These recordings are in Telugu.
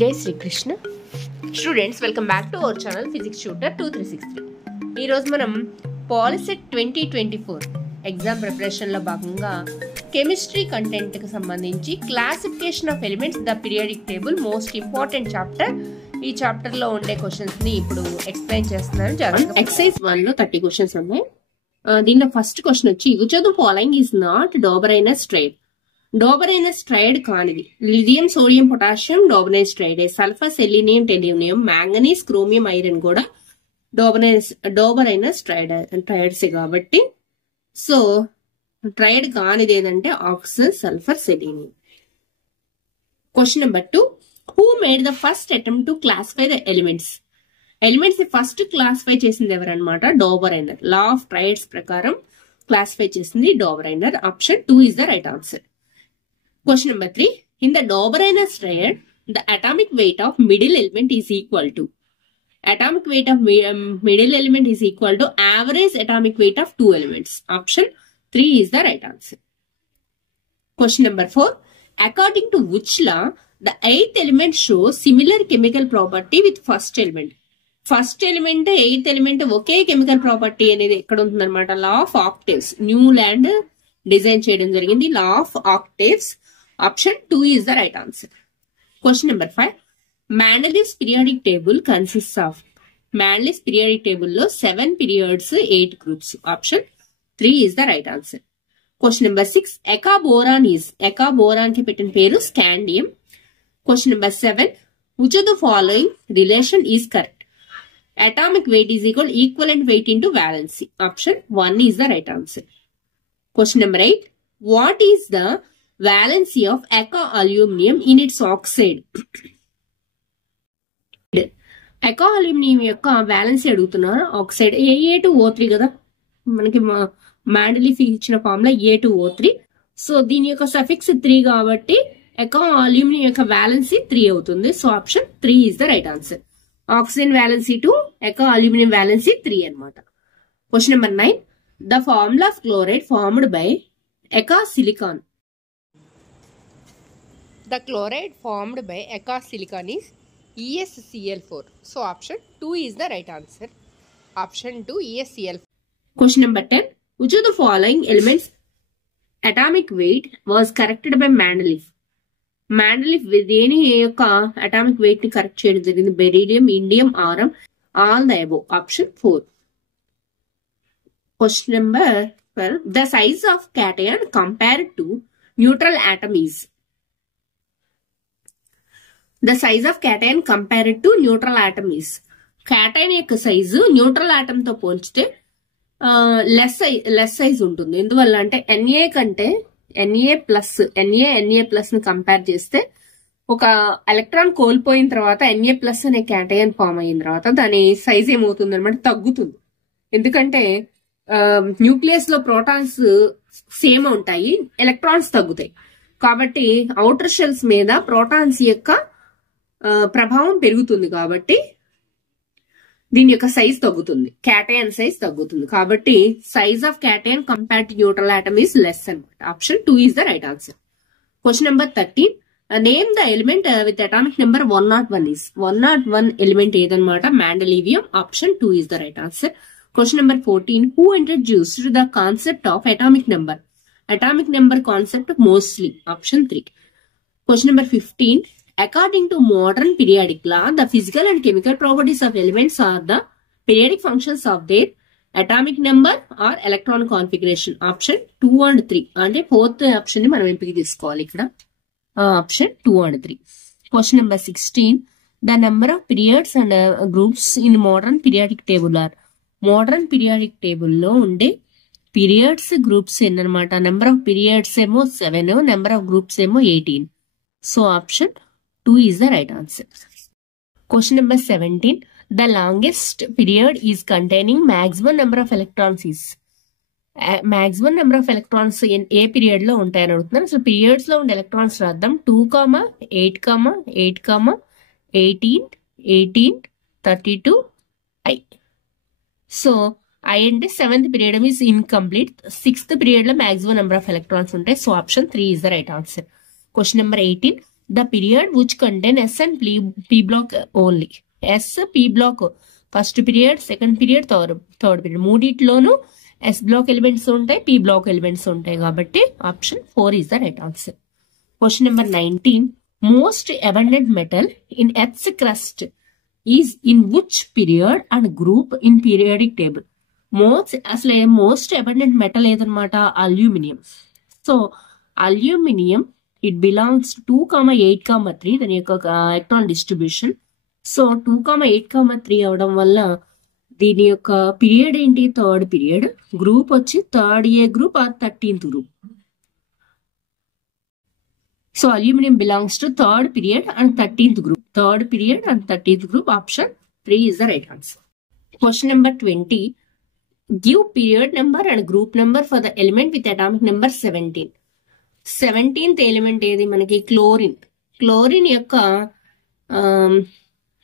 జై Srikrishna students, welcome back to our channel physics tutor 2363. ఈరోజు మనం పాలిసెట్ 2024 ఎగ్జామ్ ప్రిపరేషన్లో భాగంగా కెమిస్ట్రీ కంటెంట్కి సంబంధించి classification of elements the periodic table most important chapter. ఈ చాప్టర్లో ఉండే క్వశ్చన్స్ని ఇప్పుడు ఎక్స్ప్లెయిన్ చేస్తున్నాను. ఎక్సైజ్ 1లో 30 క్వశ్చన్స్ ఉన్నాయి. దీనిలో ఫస్ట్ క్వశ్చన్ వచ్చి which of the following is not Dobereiner's triad. Dobereiner's triad కానిది lithium, sodium, potassium Dobereiner's triad. Sulphur, selenium, tellurium, manganese, chromium, iron కూడా డోబరైనస్ ట్రైడ్స్ కాబట్టి సో ట్రైడ్ కానిది ఏదంటే oxygen, sulphur, selenium. Question number 2, who made the first attempt to classify the elements. Elements ని ఫస్ట్ క్లాసిఫై చేసింది ఎవరన్నమాట? డోబరైనర్. లా ఆఫ్ ట్రైడ్స్ ప్రకారం క్లాసిఫై చేసింది Dobereiner. Option 2 is the right answer. Question number 3. In the Dobereiner's triad, the atomic weight of middle element is equal to. Atomic weight of middle element is equal to average atomic weight of two elements. Option 3 is the right answer. Question number 4. According to which law, the 8th element shows similar chemical property with first element. First element, 8th element, okay chemical property అనేది ఎక్కడ ఉంటుందన్నమాట? Law of octaves. New land design చేయడం జరిగింది. Law of octaves. Option 2 is the right answer. Question number 5. Mendeleev's periodic table consists of. Mendeleev's periodic table లో 7 periods, 8 groups. Option 3 is the right answer. Question number 6. Eka boron is. Eka boron కి పెట్టిన పేరు scandium. Question number 7. Which of the following relation is correct? Atomic weight is equivalent weight into valency. Option 1 is the right answer. Question number 8. What is the valency of Eka aluminum in its oxide? Eka aluminum యొక్క valency అడుగుతున్నారు. ఆక్సైడ్ A2O3 కదా, మనకి మెండలీఫ్ ఇచ్చిన ఫార్ములా A2O3. సో దీని యొక్క సఫిక్స్ 3 కాబట్టి Eka aluminum యొక్క valency 3 అవుతుంది. So option 3 is the right answer. Oxygen valency 2, Eka aluminum valency 3 అన్నమాట. Question number 9. The formula of chloride formed by Eka silicon. The chloride formed by Eka silicon is ESCl4. So option 2 is the right answer. Option 2 ESCl4. Question number 10. Which of the following elements atomic weight was corrected by Mendeleev? Mendeleev దేని యొక్క అటామిక్ వెయిట్ ని కరెక్ట్ చేయడం జరిగింది? Beryllium, indium, aurum, all the above. Option 4. Question number 12. The size of cation compared to neutral atom is. The size of cation compared to neutral atom is. Cation యొక్క సైజు న్యూట్రల్ ఆటమ్ తో పోల్చితే లెస్ సైజ్ ఉంటుంది. ఎందువల్ల అంటే Na కంటే Na ప్లస్ ని కంపేర్ చేస్తే ఒక ఎలక్ట్రాన్ కోల్పోయిన తర్వాత Na ప్లస్ అనే క్యాటయన్ ఫామ్ అయిన తర్వాత దాని సైజ్ ఏమవుతుంది అనమాట? తగ్గుతుంది. ఎందుకంటే న్యూక్లియస్ లో ప్రోటాన్స్ సేమ్ ఉంటాయి, ఎలక్ట్రాన్స్ తగ్గుతాయి. కాబట్టి అవుటర్ షెల్స్ మీద ప్రోటాన్స్ యొక్క ప్రభావం పెరుగుతుంది కాబట్టి దీని యొక్క సైజ్ తగ్గుతుంది, క్యాటయన్ సైజ్ తగ్గుతుంది. కాబట్టి size of cation compared to neutral atom is less అనమాట. Option 2 is the right answer. Question number 13. Name the element with atomic number 101 is. 101 element ఏదన్నమాట? Mendelevium. Option 2 is the right answer. Question number 14. Who introduced the concept of atomic number? Atomic number concept mostly. Option 3. Question number 15. According to modern periodic law, the physical and chemical properties of elements are the periodic functions of their atomic number or electron configuration. Option 2 and 3. అంటే fourth option ని మనం ఎంపిక చేసుకోవాలి ఇక్కడ. Option 2 and 3. Question number 16. The number of periods and groups in modern periodic table are. Modern periodic టేబుల్లో ఉండే పీరియడ్స్, గ్రూప్స్ ఎన్నమాట? నెంబర్ ఆఫ్ పీరియడ్స్ ఏమో 7, నెంబర్ ఆఫ్ గ్రూప్స్ ఏమో 18. So option 2 is the right answer. Question number 17. The longest period is containing maximum number of electrons is. Maximum number of electrons ఏ పీరియడ్ లో ఉంటాయని అడుగుతున్నారు. అసలు పీరియడ్స్ లో ఉండే ఎలక్ట్రాన్స్ రాద్దాం. 2, 8, 8, 18, 18, 32, I. సో I అంటే 7th period is incomplete. 6th period లో మాక్సిమం నెంబర్ ఆఫ్ ఎలక్ట్రాన్స్ ఉంటాయి. So option 3 is the right answer. Question number 18. the period which contain S and P block only. S, P block first period, second period, third period మూడిట్లోనూ S బ్లాక్ ఎలిమెంట్స్ ఉంటాయి, P బ్లాక్ ఎలిమెంట్స్ ఉంటాయి కాబట్టి option 4 is the right answer. Question number 19. Most abundant metal in earth's crust is in which period and group in periodic table? అసలు మోస్ట్ అబండెంట్ మెటల్ ఏదనమాట? Aluminium. So aluminium it belongs 2,8,3 దాని యొక్క ఎలక్ట్రాన్ డిస్ట్రిబ్యూషన్. సో 2,8,3 అవడం వల్ల దీని యొక్క పీరియడ్ ఏంటి? Third period. గ్రూప్ వచ్చి third A group or 13th group. So aluminium belongs to third period and 13th group. Third period and 13th group. Option 3 is the right answer. Question number 20. Give period number and group number for the element with atomic number 17. 17th element ఏది మనకి? క్లోరిన్. క్లోరిన్ యొక్క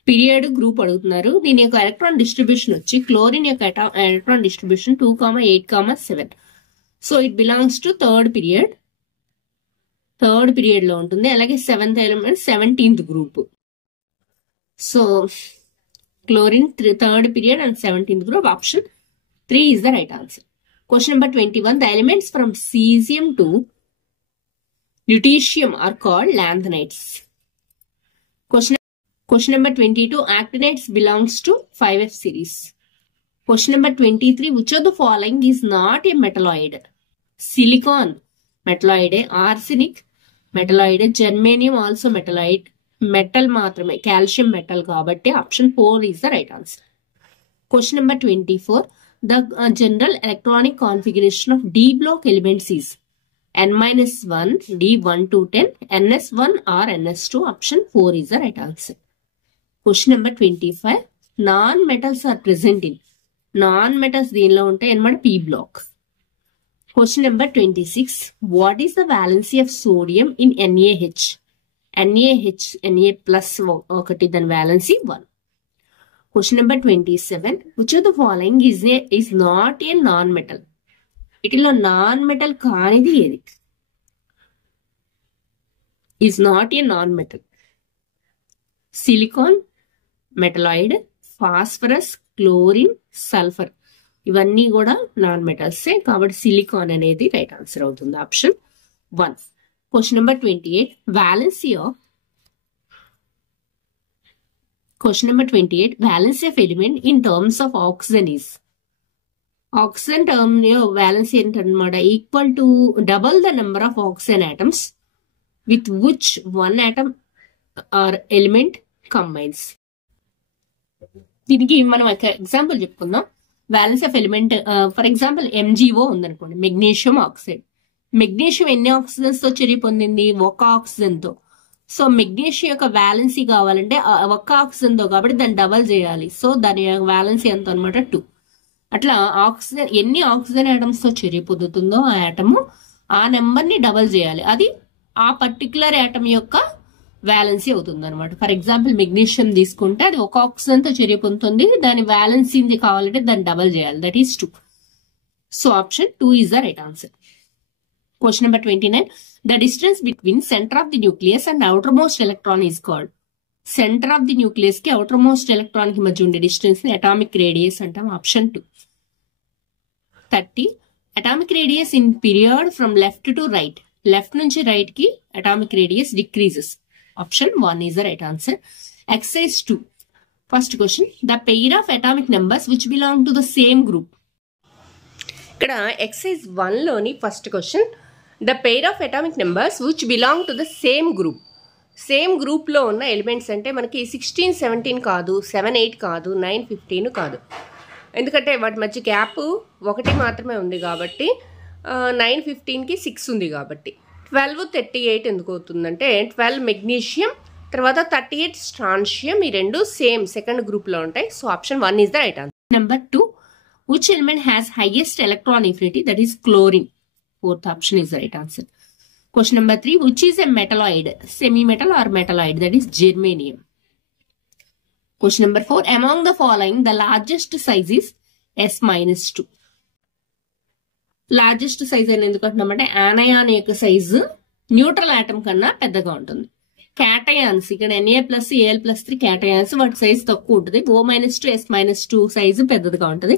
పీరియడ్ గ్రూప్ అడుగుతున్నారు. దీని యొక్క ఎలక్ట్రాన్ డిస్ట్రిబ్యూషన్ వచ్చి క్లోరిన్ యొక్క electron distribution 2,8,7. So it belongs to third period. Third period లో ఉంటుంది. అలాగే 7th element 17th group. So chlorine third period and 17th group. Option 3 is the right answer. Question number 21. The elements from cesium to lutetium are called lanthanides. Question number 22. Actinides belongs to 5F series. Question number 23. Which of the following is not a metalloid? Silicon metalloid, arsenic metalloid, germanium also metalloid, metal మాత్రమే, calcium metal కాబట్టి option 4 is the right answer. Question number 24. The general electronic configuration of D block elements is N-1, D1 to 10, NS1 or NS2. Option 4 is the right answer. Question number 25. Non-metals are present in. Non-metals దీనిలో ఉంటాయి అన్నమాట P block. Question number 26. What is the valency of sodium in NaH? NaH, Na plus ఒకటి దాని valency 1. Question number 27. Which of the following is not a non-metal? ఇటిలో non-metal కానిది ఏది? Is not a non-metal. Silicon, metalloid, phosphorus, chlorine, sulfur. ఇవన్నీ కూడా నాన్ మెటల్సే కాబట్టి సిలికాన్ అనేది రైట్ ఆన్సర్ అవుతుంది. Option 1. Question number 28. Valency of element in terms of oxygen is. Oxygen term valency ఏంటన్నమాట? Equal to double the number of oxygen atoms with which one atom or element combines. దీనికి మనం ఒక ఎగ్జాంపుల్ చెప్పుకుందాం. Valence of element for example MgO ఉందనుకోండి, మెగ్నీషియం ఆక్సైడ్. మెగ్నీషియం ఎన్ని ఆక్సిజన్స్ తో చర్య పొందింది? ఒక ఆక్సిజన్ తో. సో మెగ్నీషియం యొక్క వ్యాలెన్సీ కావాలంటే ఒక్క ఆక్సిజన్ తో కాబట్టి దాన్ని డబల్ చేయాలి. సో దాని వ్యాలెన్సీ ఎంత అనమాట? 2. అట్లా ఆక్సిజన్ ఎన్ని ఆక్సిజన్ ఆటమ్స్ తో చర్య పొందుతుందో ఆ ఆటము ఆ నెంబర్ ని డబల్ చేయాలి. అది ఆ పర్టికులర్ ఆటమ్ యొక్క వ్యాలెన్సీ అవుతుంది అనమాట. ఫర్ ఎగ్జాంపుల్ మెగ్నీషియం తీసుకుంటే అది ఒక ఆక్సిజన్ తో చర్య పొందుతుంది, దాని వ్యాలెన్సీ కావాలంటే దాన్ని డబల్ చేయాలి. That is 2. So option 2 is the right answer. Question number 29. The distance between center of the nucleus and outermost electron is called. Centre of the nucleus కి outermost ఎలక్ట్రాన్ కి మధ్య ఉండే డిస్టెన్స్ ని అటామిక్ రేడియస్ అంటాం. Option 2. 30. Atomic radius in period from left to right. Left నుంచి రైట్ కి atomic radius decreases. Option 1 is the right answer. Exercise 2. First question. The pair of atomic numbers which belong to the same group. ఇక్కడ exercise 1 లోని first question. The pair of atomic numbers which belong to the same group. Same group లో ఉన్న ఎలిమెంట్స్ అంటే మనకి 16, 17 కాదు, 7, 8 కాదు, 9, 15 కాదు. ఎందుకంటే వాటి మధ్య గ్యాప్ 1 మాత్రమే ఉంది కాబట్టి 9, 15కి 6 ఉంది కాబట్టి 12, 38 ఎందుకు అవుతుందంటే 12 మెగ్నీషియం తర్వాత 38 స్ట్రాన్షియం ఈ రెండు సేమ్ సెకండ్ గ్రూప్ లో ఉంటాయి. So option 1 is the right answer. Number 2. Which element has highest electron affinity? That is chlorine. Fourth option is the right answer. Question number 3. Which is a metalloid? Semi-metal or metalloid? That is germanium. Question number 4. Among the following, the largest size is S-2. Largest size అని ఎందుకు అంటున్నామంటే anion యొక్క సైజు న్యూట్రల్ ఆటమ్ కన్నా పెద్దగా ఉంటుంది. క్యాటయాన్స్ ఇక్కడ Na+Al+3 క్యాటయాన్స్, వాటి సైజ్ తక్కువ ఉంటుంది. O-2 S-2 సైజు పెద్దదిగా ఉంటుంది.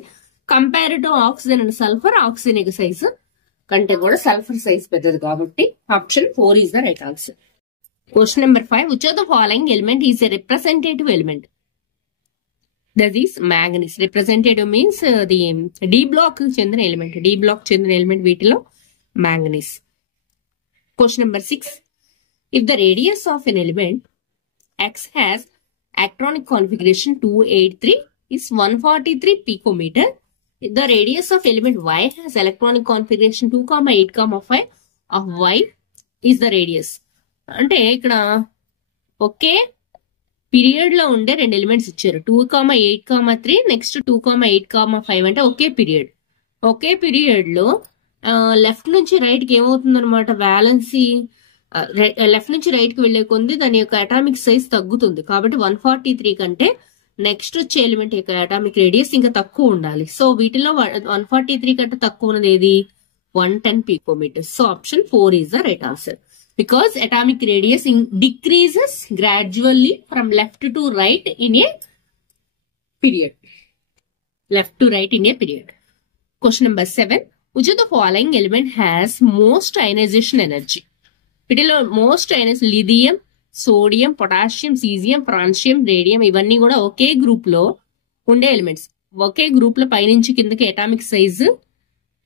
Compare to oxygen and sulphur, oxygen యొక్క సైజు కంటే కూడా సల్ఫర్ సైజ్ పెద్దది కాబట్టి option 4 is the right answer. Question number 5. Which of the following element is a representative element? That is manganese. Representative means the D block చెందిన ఎలిమెంట్. డి బ్లాక్ చెందిన ఎలిమెంట్ వీటిలో manganese. Question number 6. If the radius of an element X has electronic configuration 283 is 143 picometer. If the radius of element Y has electronic configuration 2,8,5 of Y is the radius. అంటే ఇక్కడ ఒకే పీరియడ్ లో ఉండే రెండు ఎలిమెంట్స్ ఇచ్చారు. 2,8,3 నెక్స్ట్ 2,8,5 అంటే ఒకే పీరియడ్. ఒకే పీరియడ్ లో లెఫ్ట్ నుంచి రైట్ కి ఏమవుతుంది అనమాట, వ్యాలెన్సీ లెఫ్ట్ నుంచి రైట్ కి వెళ్లే కొంది దాని యొక్క అటామిక్ సైజ్ తగ్గుతుంది. కాబట్టి 143 కంటే నెక్స్ట్ వచ్చే ఎలిమెంట్ యొక్క అటామిక్ రేడియస్ ఇంకా తక్కువ ఉండాలి. సో వీటిలో 143 కంటే తక్కువ ఉన్నది ఏది, 110 picometers. So option 4 is the right answer. Because atomic radius decreases gradually from left to right in a period. Left to right in a period. Question number 7. Which of the following element has most ionisation energy? వీటిలో మోస్ట్ అయినస్ lithium, sodium, potassium, caesium, francium, radium ఇవన్నీ కూడా ఒకే గ్రూప్ లో ఉండే ఎలిమెంట్స్. ఒకే గ్రూప్ లో పైనుంచి కిందకి అటామిక్ సైజ్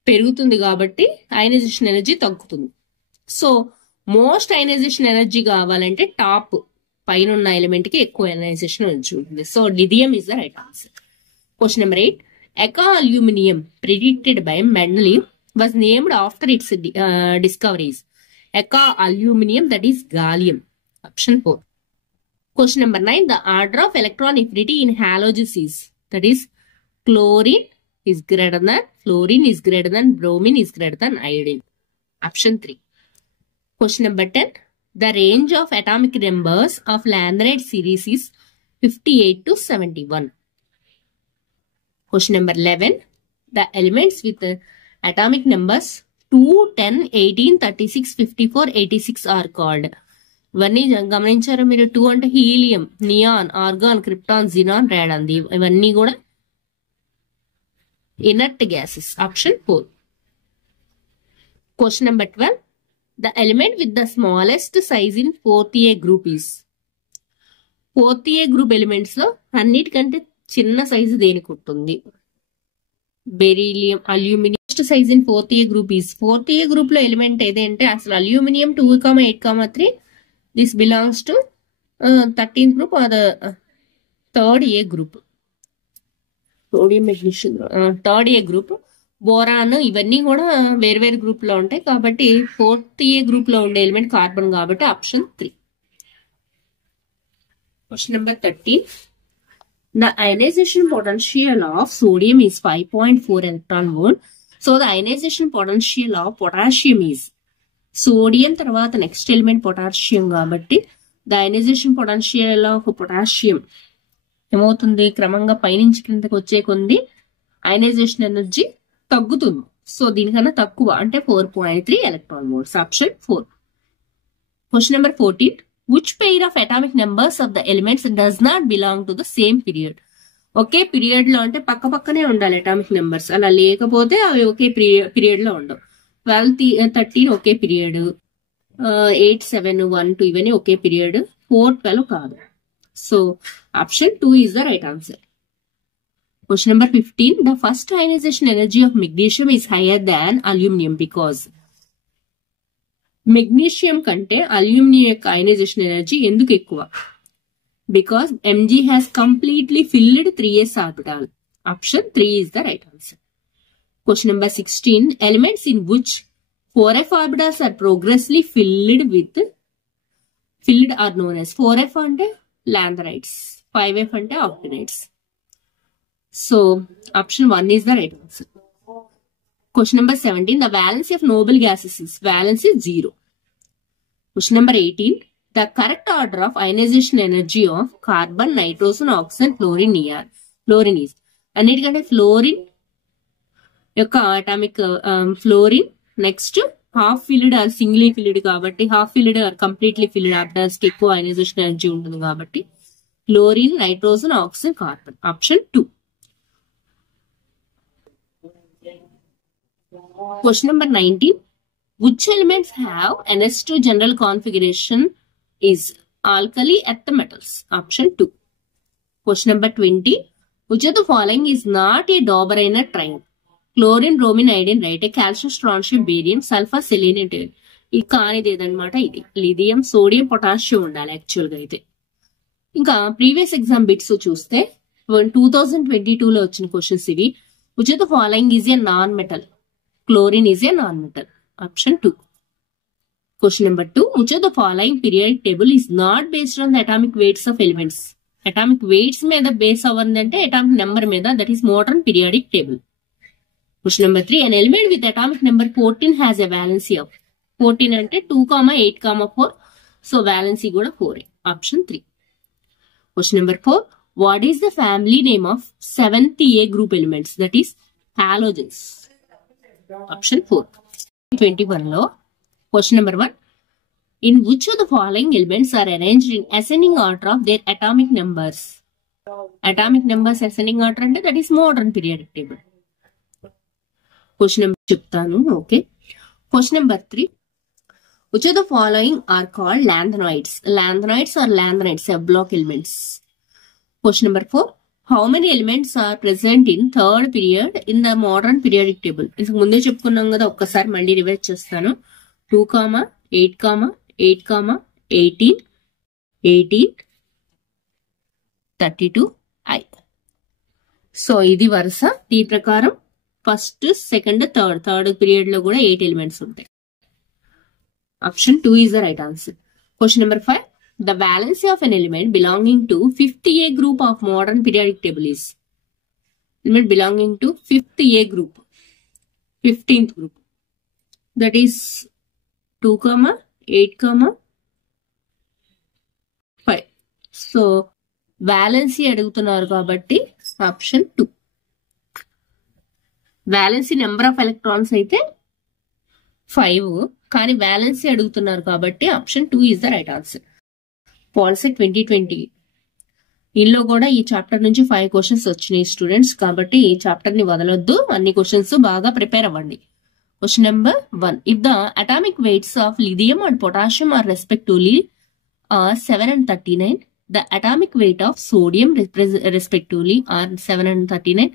పెరుగుతుంది కాబట్టి అయనైజేషన్ ఎనర్జీ తగ్గుతుంది. సో మోస్ట్ అయనైజేషన్ ఎనర్జీ కావాలంటే టాప్ పైన ఉన్న ఎలిమెంట్ కి ఎక్కువ అయనైజేషన్ ఎనర్జీ ఉంటుంది. So lithium is the right answer. Question number 8. Eka aluminium predicted by Mendeleev was named after its discoveries. Eka aluminum, that is gallium. Option 4. Question number 9. The order of electron affinity in halogens is, that is chlorine is greater than, fluorine is greater than, bromine is greater than iodine. Option 3. Question number 10. The range of atomic numbers of Lambda series is 58 to 71. Question number 11. The elements with atomic numbers 2, 10, 18, 36, 54, 86 are called. ఇవన్నీ గమనించారు మీరు. 2 అంటే helium, neon, organ, krypton, xenon, Radeon. ఇవన్నీ కూడా inert gases. Option 4. Question number 12. The element with the smallest size in 4th A group is. 4th A group elements లో అన్నిటికంటే చిన్న సైజు దేనికి ఉంటుంది? Beryllium, aluminium. Size in 4th A group is. 4th A group లో ఎలిమెంట్ ఏదంటే అసలు aluminium 2,8,3 this belongs to 13th group or the 3rd A group. Sodium, magnesium 3rd A group. Boron ఇవన్నీ కూడా వేరు వేరు గ్రూప్ లో ఉంటాయి కాబట్టి 4th A group లో ఉండే ఎలిమెంట్ కార్బన్ కాబట్టి option 3. Question number 13. The ionization potential of sodium is 5.4 electron volt. So the ionization potential of potassium is. Sodium తర్వాత నెక్స్ట్ ఎలిమెంట్ పొటాషియం కాబట్టి the ionization potential of potassium ఏమవుతుంది, క్రమంగా పైనుంచి కిందకి వచ్చే కొంది అయనైజేషన్ ఎనర్జీ తగ్గుతుంది. సో దీనికన్నా తక్కువ అంటే 4.3 electron volts. Option 4. Question number 14. Which pair of atomic numbers of the elements does not belong to the same period? Okay period లో అంటే పక్క పక్కనే ఉండాలి అటామిక్ నెంబర్స్. అలా లేకపోతే అవి ఒకే పీరియడ్ లో ఉండవు. 12, 13 ఒకే పీరియడ్, 8, 7, 1, 2 ఇవన్నీ ఒకే పీరియడ్, 4, 12 కాదు. So option 2 is the right answer. Question number 15. The first ionization energy of magnesium is higher than aluminum because. Magnesium కంటే అల్యూమినియం యొక్క అయనైజేషన్ ఎనర్జీ ఎందుకు ఎక్కువ? Because Mg has completely filled 3s orbital. Option 3 is the right answer. Question number 16. Elements in which 4f orbitals are progressively filled are known as. 4f అంటే lanthanides, 5f అంటే octanides. So option 1 is the right answer. Question number 17. The valency of noble gases is. Valency 0. Question number 18. The correct order of ionization energy of carbon, nitrogen, oxygen, fluorine, neon. Fluorine is. అన్నిటికంటే ఫ్లోరిన్ యొక్క atomic fluorine next half filled or singly filled కాబట్టి half filled or completely filled orbitals కి ఎక్కువ అయనైజేషన్ ఎనర్జీ ఉంటుంది కాబట్టి chlorine, nitrogen, oxygen, carbon. Option 2. Question number 19. Which elements have NH2 general configuration is alkali earth metals? Option 2. Question number 20. Which of the following is not a Dobereiner triangle? Chlorine, bromine, iodine, right? Calcium, strontium, barium, sulfur, selenium. ఇది కానిది ఏదన్నమాట. ఇది లిథియం, సోడియం, పొటాషియం ఉండాలి యాక్చువల్ గా అయితే. ఇంకా ప్రీవియస్ ఎగ్జామ్ బిట్స్ చూస్తే 2022లో వచ్చిన క్వశ్చన్స్ ఇవి. Which of the following is a non-metal? Chlorine is a non-metal. Option 2. Question number 2. Which of the following periodic table is not based on the atomic weights of elements? Atomic weights మీద బేస్ అవ్వదంటే atomic number మీద, that is modern periodic table. Question number 3. An element with atomic number 14 has a valency of 14 అంటే 2, 8, 4. So valency కూడా 4. Option 3. Question number 4. What is the family name of 7th A group elements? That is halogens. Option 4. 21 లో question number 1. In which of the following elements are arranged in ascending order of their atomic numbers? Atomic numbers ascending order అంటే that is modern periodic table. Question number చెప్తాను. Okay. Question number 3. Which of the following are called lanthanoids? Lanthanoids or lanthanides are block elements. Question number 4. How many elements are present in third period in the modern periodic table? ఇంతకు ముందే చెప్పుకున్నాం కదా, ఒక్కసారి మళ్ళీ రివైజ్ చేస్తాను. 2, 8, 8, 18, 18, 32, I. సో ఇది వరుస. ఈ ప్రకారం ఫస్ట్, సెకండ్, థర్డ్ పీరియడ్ లో కూడా 8 ఎలిమెంట్స్ ఉంటాయి. Option 2 is the right answer. Question number 5. The valency of an element belonging to 5th A group of modern periodic table is? Element belonging to 5th A group, 15th group. That is 2, 8, 5. So valency అడుగుతున్నారు కాబట్టి option 2. valency number of electrons అయితే 5, కానీ valency అడుగుతున్నారు కాబట్టి option 2 is the right answer. Polsec 2020 ఇందులో కూడా ఈ చాప్టర్ నుంచి 5 క్వశ్చన్స్ వచ్చినాయి స్టూడెంట్స్, కాబట్టి ఈ చాప్టర్ ని వదలొద్దు, అన్ని క్వశ్చన్స్ బాగా ప్రిపేర్ అవ్వండి. Question number 1. If the atomic weights of lithium and potassium are respectively 7 and 39, the atomic weight of sodium respectively are 7 and 39.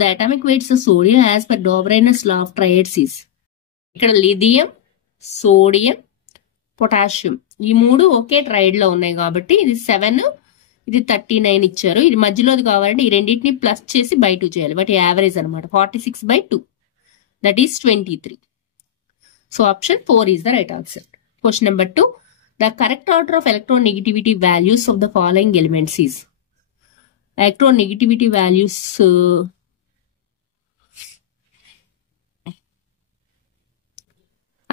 The atomic weights of sodium as per Dobereiner's law of triads is? ఇక్కడ లిథియం, సోడియం, పొటాషియం ఈ మూడు ఒకే ట్రైడ్ లో ఉన్నాయి కాబట్టి ఇది 7, ఇది 39 ఇచ్చారు. ఇది మధ్యలోది కావాలంటే ఈ రెండింటిని ప్లస్ చేసి బై 2 చేయాలి, బట్ యావరేజ్ అనమాట. 46/2, that is 23. So option 4 is the right answer. Question number 2. The correct order of electronegativity values of the following elements is? Electronegativity values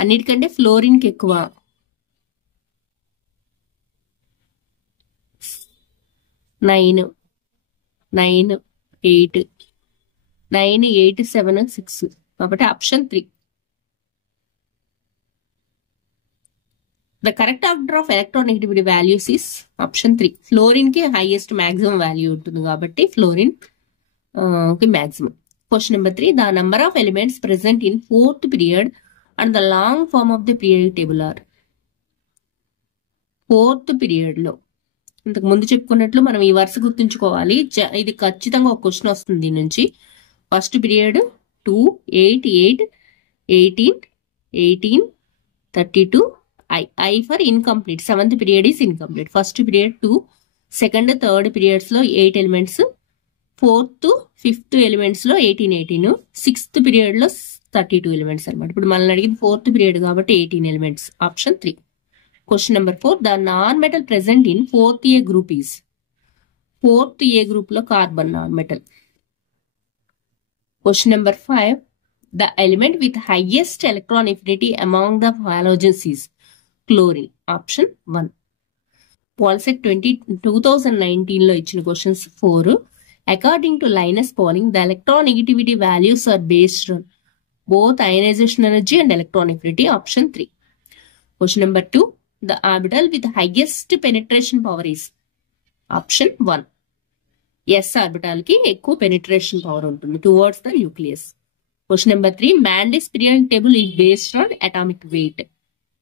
అన్నిటికంటే ఫ్లోరిన్ కి ఎక్కువ. 9, 8, 7, 6 కాబట్టి option 3. The correct order of electronegativity values is option 3. Fluorine కి హైయెస్ట్ మాక్సిమం వాల్యూ ఉంటుంది కాబట్టి ఫ్లోరిన్ కి maximum. Question number 3. The number of elements present in 4th period and the long form of the periodic table are? 4th period లో ఇంతకు ముందు చెప్పుకున్నట్లు మనం ఈ వరుస గుర్తుంచుకోవాలి. ఇది ఖచ్చితంగా ఒక క్వశ్చన్ వస్తుంది దీని నుంచి. First period 2, 8, 8, 18, 18, 32, I for incomplete. 7th period is incomplete. First period 2, second, third periods లో 8 elements, 4th, 5th elements లో 18, 18, 6th period లో 32 elements అన్నమాట. ఇప్పుడు మనల్ని అడిగింది 4th period కాబట్టి 18 elements. Option 3. Question number 4. The non-metal present in 4th A group is? 4th A group లో carbon non-metal. Question number 5. The element with highest electron affinity among the halogens is? Chlorine. Option 1. Polsec 2019 లో ఇచ్చిన questions 4. According to Linus Pauling, the electronegativity values are based on both ionization energy and electron affinity, option 3. Question number 2, the orbital with highest penetration power is, option 1. S orbital ki ekku penetration power untundi towards the nucleus. Question number 3, Mandel's periodic table is based on atomic weight.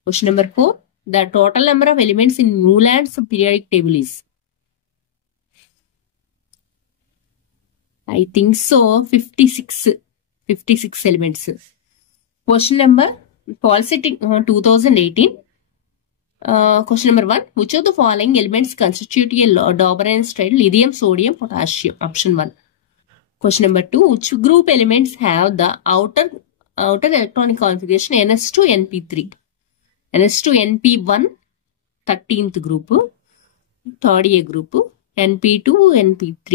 Question number 4, the total number of elements in Newland's periodic table is, I think so, 56 elements. Question number, Policy 2018. Question number 1, which of the following elements constitute a Doberan style, lithium, sodium, potassium, option 1. Question number 2, which group elements have the outer electronic configuration NS2 NP3? NS2 NP1 13th group, third A group, NP2 NP3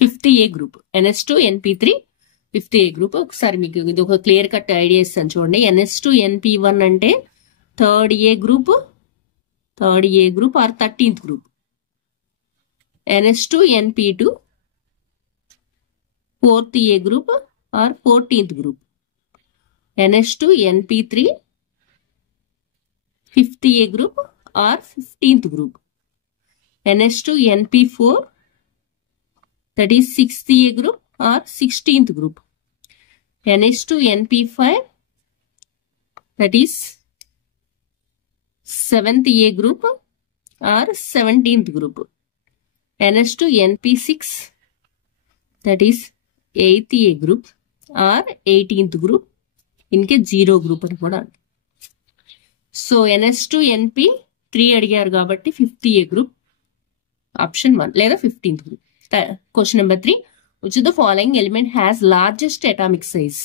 fifth A group, NS2 NP3 fifth A group. ఒకసారి మీకు ఇది ఒక క్లియర్ కట్ ఐడియా ఇస్తాను చూడండి. NS2 NP1 అంటే third A group or 13th group. NS2 NP2 fourth A group or 14th group. NS2 NP3 fifth A group or 15th group. NS2 NP4 that is 6th A group or 16th group. NS2 NP5 that is 7th A group or 17th group. NS2 NP6 that is 8th A group or 18th group. ఇన్కే 0 group అని కూడా. సో NS2 NP3 అడిగారు కాబట్టి 5th A గ్రూప్, ఆప్షన్ 1 లేదా 15th group. Question number 3, which of the following element has largest atomic size?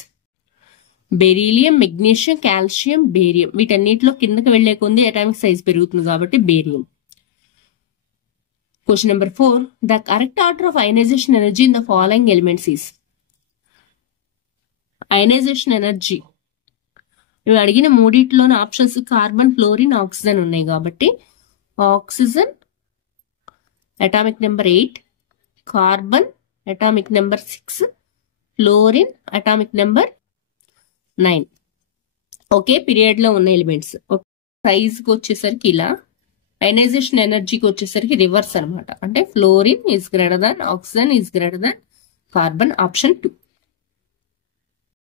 Beryllium, magnesium, calcium, barium. వీటన్నిటిలో కిందకి వెళ్లే కొంది అటామిక్ సైజ్ పెరుగుతుంది కాబట్టి barium. Question number 4, the correct order of ionization energy in the following elements is? Ionization energy ఇవి అడిగిన మూడిట్లోని ఆప్షన్స్ కార్బన్, ఫ్లోరిన్, ఆక్సిజన్ ఉన్నాయి కాబట్టి oxygen atomic number 8, carbon atomic number 6, fluorine atomic number 9. ఒకే పీరియడ్ లో ఉన్న ఎలిమెంట్స్. సైజ్ కి వచ్చేసరికి ఇలా, అయనైజేషన్ ఎనర్జీకి వచ్చేసరికి రివర్స్ అనమాట. అంటే fluorine is greater than, oxygen is greater than carbon, option 2.